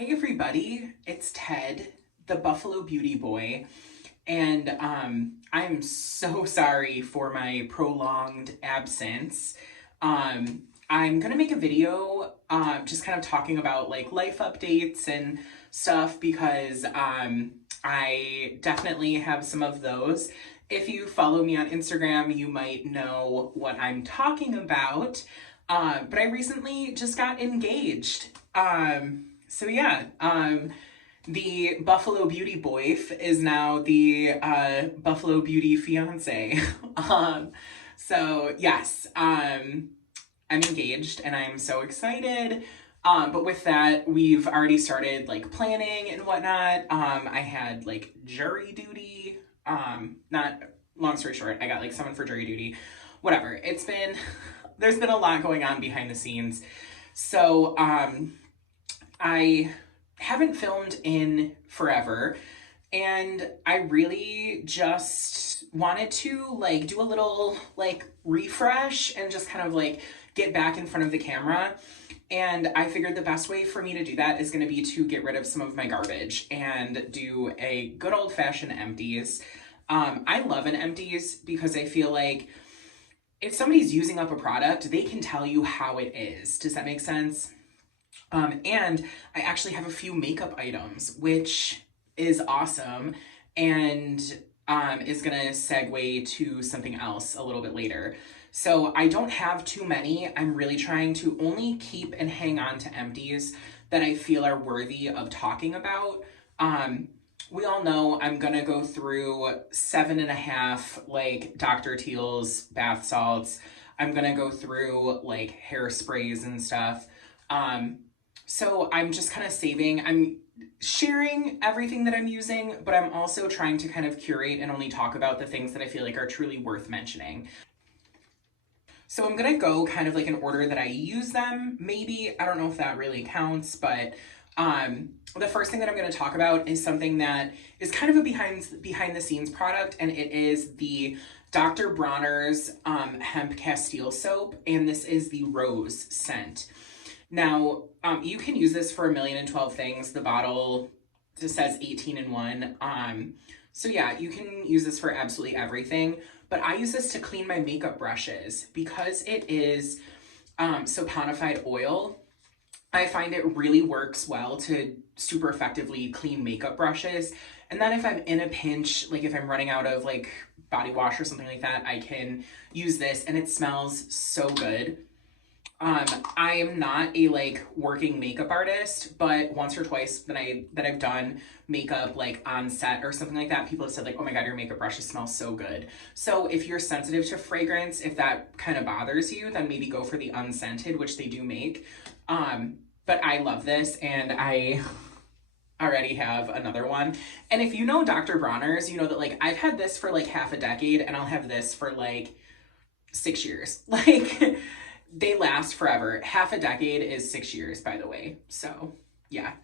Hey everybody, it's Ted, the Buffalo Beauty Boy, and I'm so sorry for my prolonged absence. I'm gonna make a video just kind of talking about like life updates and stuff because I definitely have some of those. If you follow me on Instagram, you might know what I'm talking about. But I recently just got engaged. So yeah, the Buffalo Beauty Boyf is now the Buffalo Beauty Fiance. So yes, I'm engaged and I'm so excited. But with that, we've already started like planning and whatnot. I had like jury duty. Not long story short, I got like someone for jury duty. Whatever. There's been a lot going on behind the scenes. So, I haven't filmed in forever and I really just wanted to like do a little like refresh and just kind of like get back in front of the camera. And I figured the best way for me to do that is going to be to get rid of some of my garbage and do a good old fashioned empties. I love an empties because I feel like if somebody's using up a product, they can tell you how it is. Does that make sense? And I actually have a few makeup items, which is awesome and is gonna segue to something else a little bit later. So I don't have too many. I'm really trying to only keep and hang on to empties that I feel are worthy of talking about. We all know I'm gonna go through 7.5 like Dr. Teal's bath salts. I'm gonna go through like hairsprays and stuff. So I'm just kind of saving. I'm sharing everything that I'm using, but I'm also trying to kind of curate and only talk about the things that I feel like are truly worth mentioning. So I'm gonna go kind of like in order that I use them, maybe. I don't know if that really counts, but the first thing that I'm gonna talk about is something that is kind of a behind the scenes product, and it is the Dr. Bronner's Hemp Castile Soap, and this is the Rose scent. Now, you can use this for 1,012 things. The bottle just says 18 in 1. So yeah, you can use this for absolutely everything. But I use this to clean my makeup brushes because it is saponified oil. I find it really works well to super effectively clean makeup brushes. And then if I'm in a pinch, like if I'm running out of like body wash or something like that, I can use this and it smells so good. I am not a like working makeup artist, but once or twice that I've done makeup like on set or something like that, people have said like, oh my God, your makeup brushes smell so good. So if you're sensitive to fragrance, if that kind of bothers you, then maybe go for the unscented, which they do make. But I love this and I already have another one. And if you know Dr. Bronner's, you know that like I've had this for like half a decade and I'll have this for like 6 years. Like they last forever. Half a decade is 6 years, by the way. So yeah.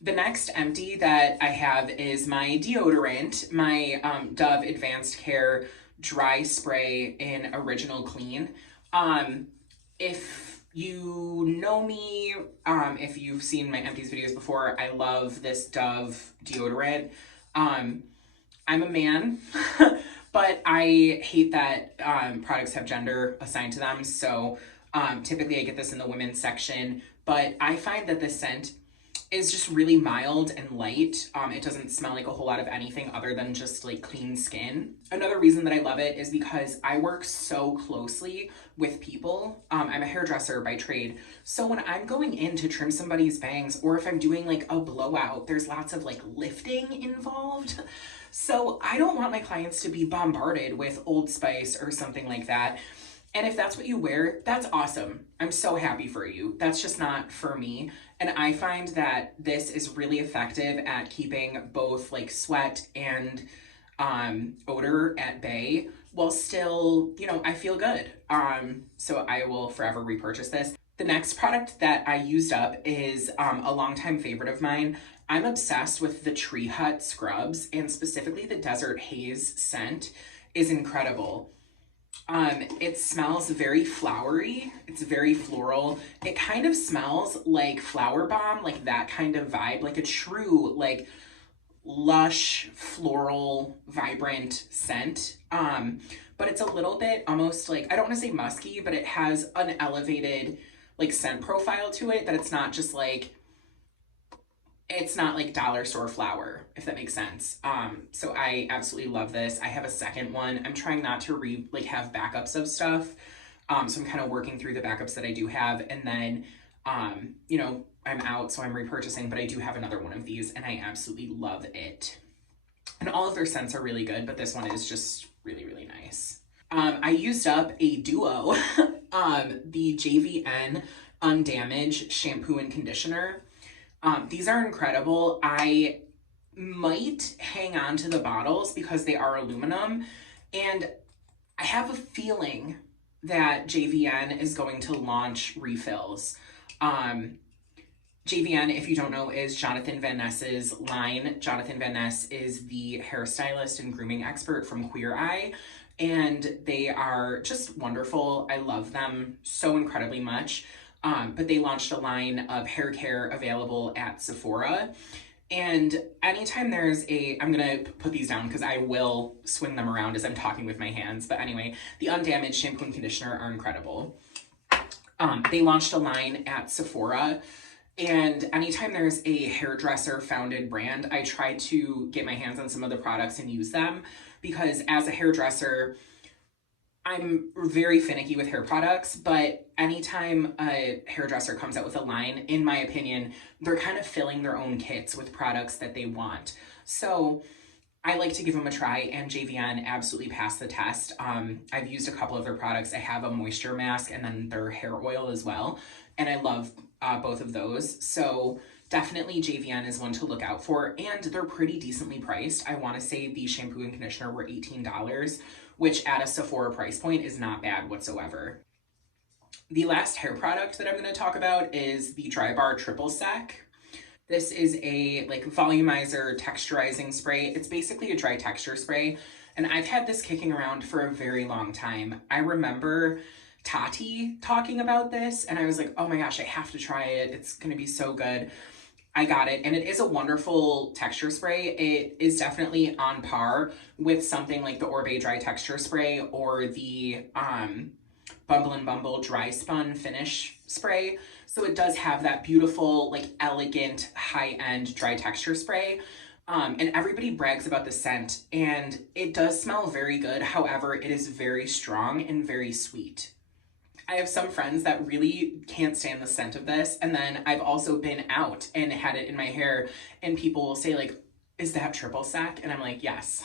The next empty that I have is my deodorant, my Dove Advanced Care Dry Spray in Original Clean. If you know me, if you've seen my empties videos before, I love this Dove deodorant. I'm a man, but I hate that products have gender assigned to them. So typically I get this in the women's section, but I find that this scent is just really mild and light. It doesn't smell like a whole lot of anything other than just like clean skin. Another reason that I love it is because I work so closely with people. I'm a hairdresser by trade. So when I'm going in to trim somebody's bangs, or if I'm doing like a blowout, there's lots of like lifting involved. So I don't want my clients to be bombarded with Old Spice or something like that. And if that's what you wear, that's awesome. I'm so happy for you. That's just not for me. And I find that this is really effective at keeping both like sweat and odor at bay while still, you know, I feel good. So I will forever repurchase this. The next product that I used up is a longtime favorite of mine. I'm obsessed with the Tree Hut scrubs, and specifically the Desert Haze scent is incredible. It smells very flowery. It's very floral. It kind of smells like Flower Bomb, like that kind of vibe, like a true, like lush, floral, vibrant scent. But it's a little bit almost like, I don't want to say musky, but it has an elevated like scent profile to it that it's not like dollar store flower, if that makes sense. So I absolutely love this. I have a second one. I'm trying not to have backups of stuff. So I'm kind of working through the backups that I do have, and then I'm out, so I'm repurchasing, but I do have another one of these, and I absolutely love it. And all of their scents are really good, but this one is just really, really nice. I used up a duo, the JVN Undamaged shampoo and conditioner. These are incredible. I might hang on to the bottles because they are aluminum, and I have a feeling that JVN is going to launch refills. JVN, if you don't know, is Jonathan Van Ness's line. Jonathan Van Ness is the hairstylist and grooming expert from Queer Eye, and they are just wonderful. I love them so incredibly much. But they launched a line of hair care available at Sephora. And anytime I'm gonna put these down because I will swing them around as I'm talking with my hands. But anyway, the Undamaged shampoo and conditioner are incredible. They launched a line at Sephora, and anytime there's a hairdresser founded brand, I try to get my hands on some of the products and use them, because as a hairdresser, I'm very finicky with hair products, but anytime a hairdresser comes out with a line, in my opinion, they're kind of filling their own kits with products that they want. So I like to give them a try, and JVN absolutely passed the test. I've used a couple of their products. I have a moisture mask and then their hair oil as well, and I love both of those. So definitely JVN is one to look out for, and they're pretty decently priced. I want to say the shampoo and conditioner were $18, which at a Sephora price point is not bad whatsoever. The last hair product that I'm going to talk about is the Dry Bar Triple Sec. This is a volumizer texturizing spray. It's basically a dry texture spray, and I've had this kicking around for a very long time. I remember Tati talking about this, and I was like, oh my gosh, I have to try it. It's going to be so good. I got it, and it is a wonderful texture spray. It is definitely on par with something like the Orbe Dry Texture Spray or the Bumble and Bumble Dry Spun Finish Spray. So it does have that beautiful, elegant, high-end dry texture spray. And everybody brags about the scent, and it does smell very good. However, it is very strong and very sweet. I have some friends that really can't stand the scent of this, and then I've also been out and had it in my hair, and people will say is that Triple Sec? And I'm like, yes.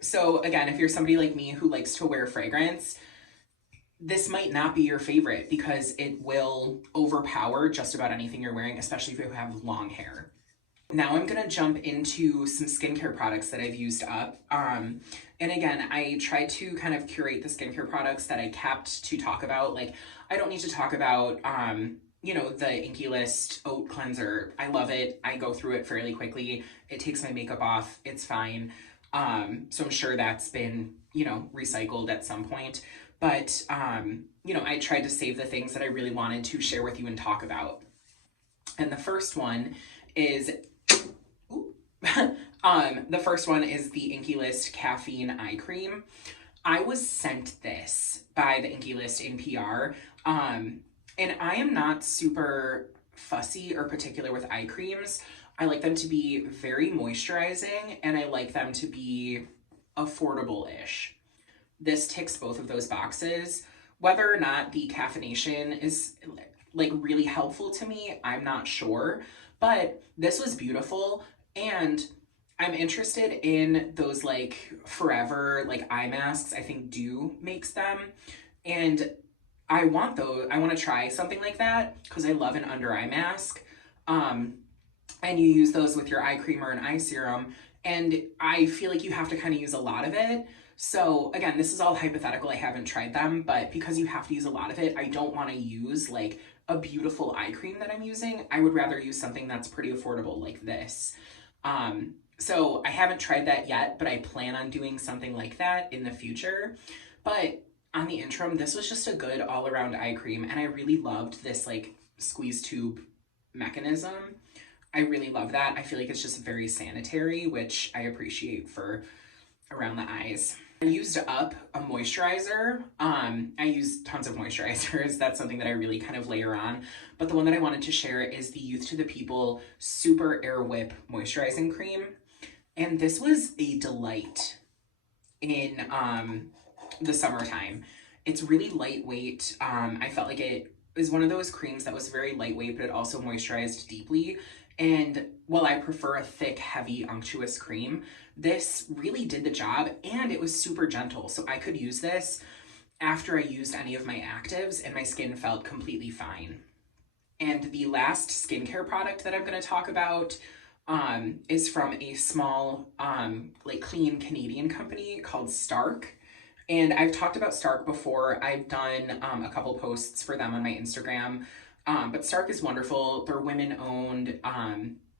So again, if you're somebody like me who likes to wear fragrance, this might not be your favorite because it will overpower just about anything you're wearing, especially if you have long hair. Now I'm going to jump into some skincare products that I've used up. And again, I try to kind of curate the skincare products that I kept to talk about. I don't need to talk about, the Inkey List Oat Cleanser. I love it. I go through it fairly quickly. It takes my makeup off. It's fine. So I'm sure that's been, recycled at some point. But, I tried to save the things that I really wanted to share with you and talk about. And the first one is the Inkey List Caffeine Eye Cream. I was sent this by the Inkey List in PR, and I am not super fussy or particular with eye creams. I like them to be very moisturizing, and I like them to be affordable-ish. This ticks both of those boxes. Whether or not the caffeination is really helpful to me, I'm not sure, but this was beautiful, and I'm interested in those forever eye masks. I think Dew makes them, and I want those. I want to try something like that because I love an under eye mask. And you use those with your eye cream or an eye serum, and I feel like you have to kind of use a lot of it. So again, this is all hypothetical. I haven't tried them, but because you have to use a lot of it, I don't want to use a beautiful eye cream that I'm using. I would rather use something that's pretty affordable like this. So I haven't tried that yet, but I plan on doing something like that in the future. But on the interim, this was just a good all-around eye cream, and I really loved this like squeeze tube mechanism. I really love that. I feel like it's just very sanitary, which I appreciate for around the eyes. I used up a moisturizer. I use tons of moisturizers. That's something that I really kind of layer on. But the one that I wanted to share is the Youth to the People Super Air Whip Moisturizing Cream. And this was a delight in the summertime. It's really lightweight. I felt like it is one of those creams that was very lightweight, but it also moisturized deeply. And while I prefer a thick, heavy, unctuous cream, this really did the job, and it was super gentle. So I could use this after I used any of my actives and my skin felt completely fine. And the last skincare product that I'm going to talk about is from a small, like clean Canadian company called Stark. And I've talked about Stark before. I've done a couple posts for them on my Instagram. But Stark is wonderful. They're women owned.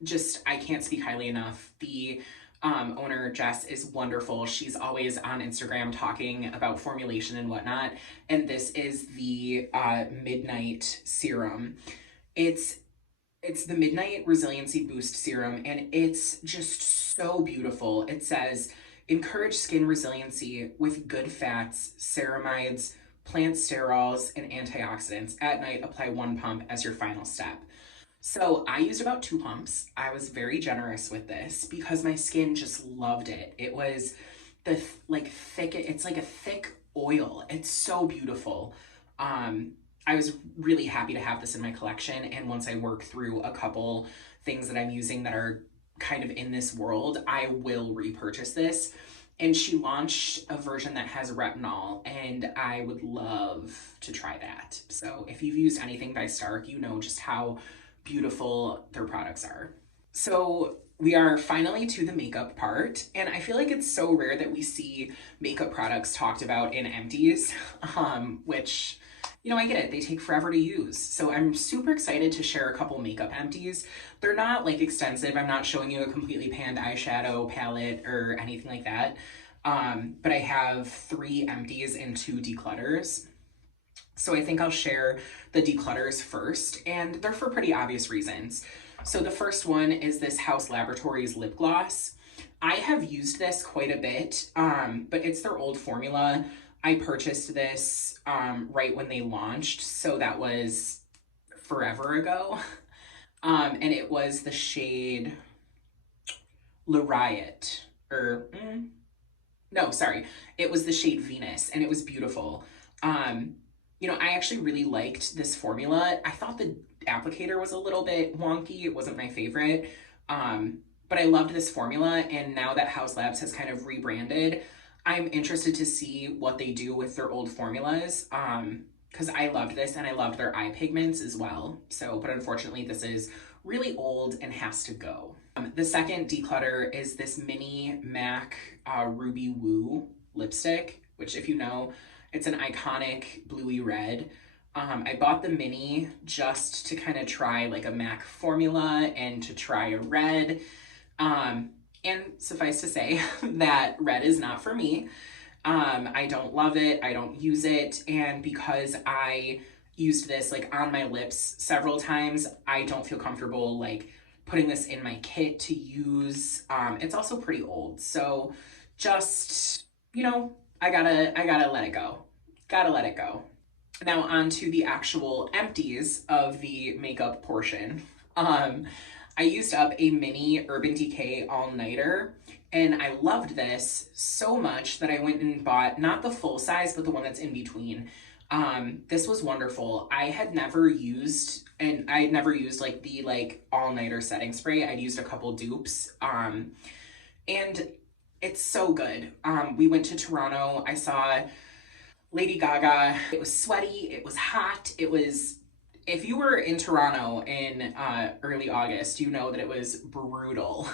Just, I can't speak highly enough. The owner, Jess, is wonderful. She's always on Instagram talking about formulation and whatnot. And this is the Midnight Serum. It's the Midnight Resiliency Boost Serum, and it's just so beautiful. It says, encourage skin resiliency with good fats, ceramides, plant sterols, and antioxidants. At night, apply 1 pump as your final step. So I used about 2 pumps. I was very generous with this because my skin just loved it. It was the thick, it's like a thick oil. It's so beautiful. I was really happy to have this in my collection. And once I work through a couple things that I'm using that are kind of in this world, I will repurchase this. And she launched a version that has retinol, and I would love to try that. So if you've used anything by Stark, you know just how beautiful their products are. So we are finally to the makeup part, and I feel like it's so rare that we see makeup products talked about in empties, which, you know, I get it, they take forever to use. So I'm super excited to share a couple makeup empties. They're not like extensive. I'm not showing you a completely panned eyeshadow palette or anything like that. But I have 3 empties and 2 declutters. So I think I'll share the declutters first, and they're for pretty obvious reasons. So the first one is this Haus Laboratories Lipgloss. I have used this quite a bit, but it's their old formula. I purchased this right when they launched, so that was forever ago. And it was the shade Le Riot, or no, sorry, it was the shade Venus, and it was beautiful. You know, I actually really liked this formula. I thought the applicator was a little bit wonky. It wasn't my favorite. But I loved this formula, and now that Haus Labs has kind of rebranded, I'm interested to see what they do with their old formulas. Because I loved this, and I loved their eye pigments as well. So, but unfortunately, this is really old and has to go. The second declutter is this mini MAC Ruby Woo lipstick, which, if you know, it's an iconic bluey red. I bought the mini just to kind of try like a MAC formula and to try a red. And suffice to say that red is not for me. I don't love it. I don't use it. And because I used this like on my lips several times, I don't feel comfortable like putting this in my kit to use. It's also pretty old. So just, you know, I gotta let it go. Gotta let it go. Now on to the actual empties of the makeup portion. I used up a mini Urban Decay all-nighter, and I loved this so much that I went and bought not the full size, but the one that's in between. This was wonderful. I had never used like the like all-nighter setting spray. I'd used a couple dupes, and it's so good. We went to Toronto. I saw Lady Gaga. It was sweaty. It was hot. It was, if you were in Toronto in early August, you know that it was brutal.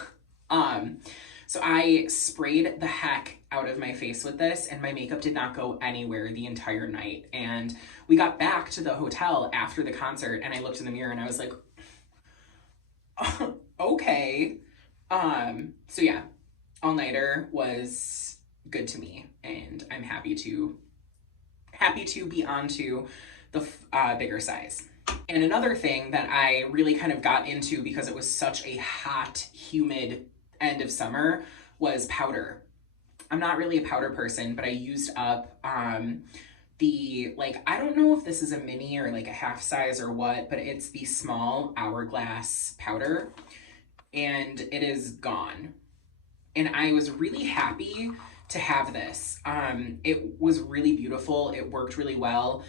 So I sprayed the heck out of my face with this, and my makeup did not go anywhere the entire night. And we got back to the hotel after the concert, and I looked in the mirror and I was like, okay. So yeah, all-nighter was good to me, and I'm happy to happy to be on to the bigger size. And another thing that I really kind of got into because it was such a hot, humid end of summer was powder. I'm not really a powder person, but I used up I don't know if this is a mini or like a half size or what, but it's the small hourglass powder and it is gone. And I was really happy to have this. It was really beautiful. It worked really well.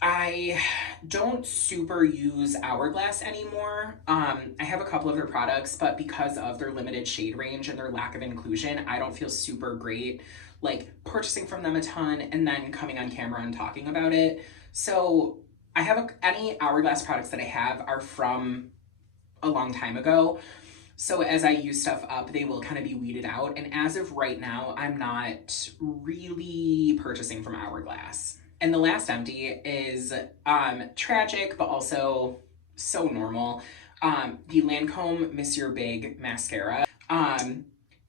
I don't super use Hourglass anymore. I have a couple of their products, but because of their limited shade range and their lack of inclusion, I don't feel super great like purchasing from them a ton and then coming on camera and talking about it. So I have any Hourglass products that I have are from a long time ago. So as I use stuff up, they will kind of be weeded out. And as of right now, I'm not really purchasing from Hourglass. And the last empty is tragic, but also so normal. The Lancome Monsieur Big mascara.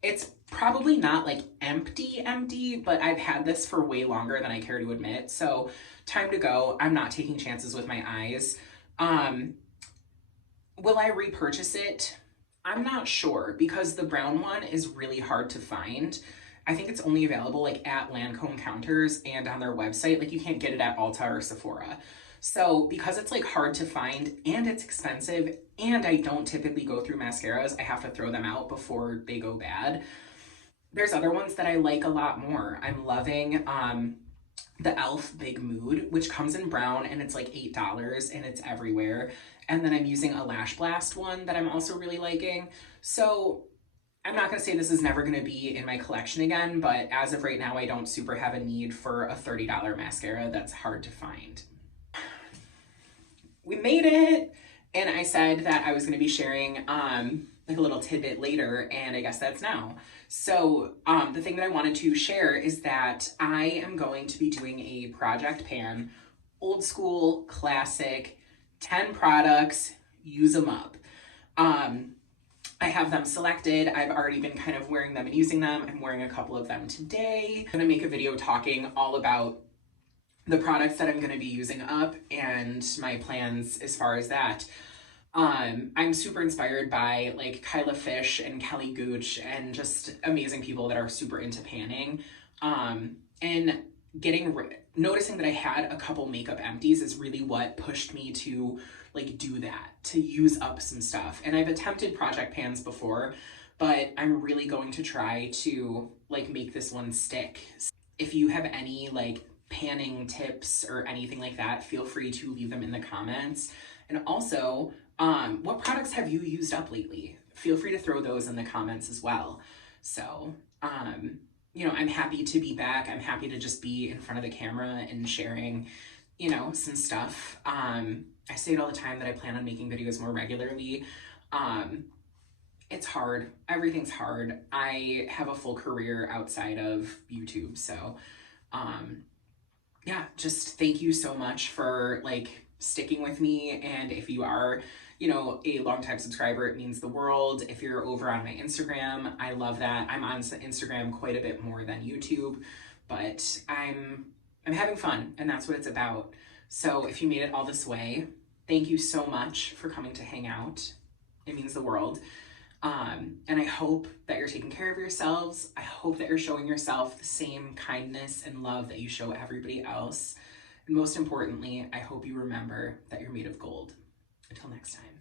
It's probably not like empty, but I've had this for way longer than I care to admit. So time to go. I'm not taking chances with my eyes. Will I repurchase it? I'm not sure because the brown one is really hard to find. I think it's only available like at Lancome counters and on their website. Like you can't get it at Ulta or Sephora. So because it's like hard to find and it's expensive and I don't typically go through mascaras, I have to throw them out before they go bad. There's other ones that I like a lot more. I'm loving the e.l.f. Big Mood, which comes in brown and it's like $8 and it's everywhere. And then I'm using a Lash Blast one that I'm also really liking. So I'm not gonna say this is never gonna be in my collection again, but as of right now, I don't super have a need for a $30 mascara that's hard to find. We made it! And I said that I was gonna be sharing like a little tidbit later, and I guess that's now. So the thing that I wanted to share is that I am going to be doing a project pan, old school, classic, 10 products, use them up. I have them selected. I've already been kind of wearing them and using them. I'm wearing a couple of them today. I'm gonna make a video talking all about the products that I'm gonna be using up and my plans as far as that. I'm super inspired by like Kyla Fish and Kelly Gooch and just amazing people that are super into panning. And noticing that I had a couple makeup empties is really what pushed me to like do that, to use up some stuff. And I've attempted project pans before, but I'm really going to try to like make this one stick. If you have any like panning tips or anything like that, feel free to leave them in the comments. And also, what products have you used up lately? Feel free to throw those in the comments as well. So, you know, I'm happy to be back. I'm happy to just be in front of the camera and sharing, you know, some stuff. I say it all the time that I plan on making videos more regularly. It's hard. Everything's hard. I have a full career outside of YouTube. So, yeah, just thank you so much for like sticking with me. And if you are, you know, a longtime subscriber, it means the world. If you're over on my Instagram, I love that. I'm on Instagram quite a bit more than YouTube, but I'm having fun and that's what it's about. So if you made it all this way, thank you so much for coming to hang out. It means the world. And I hope that you're taking care of yourselves. I hope that you're showing yourself the same kindness and love that you show everybody else. And most importantly, I hope you remember that you're made of gold. Until next time.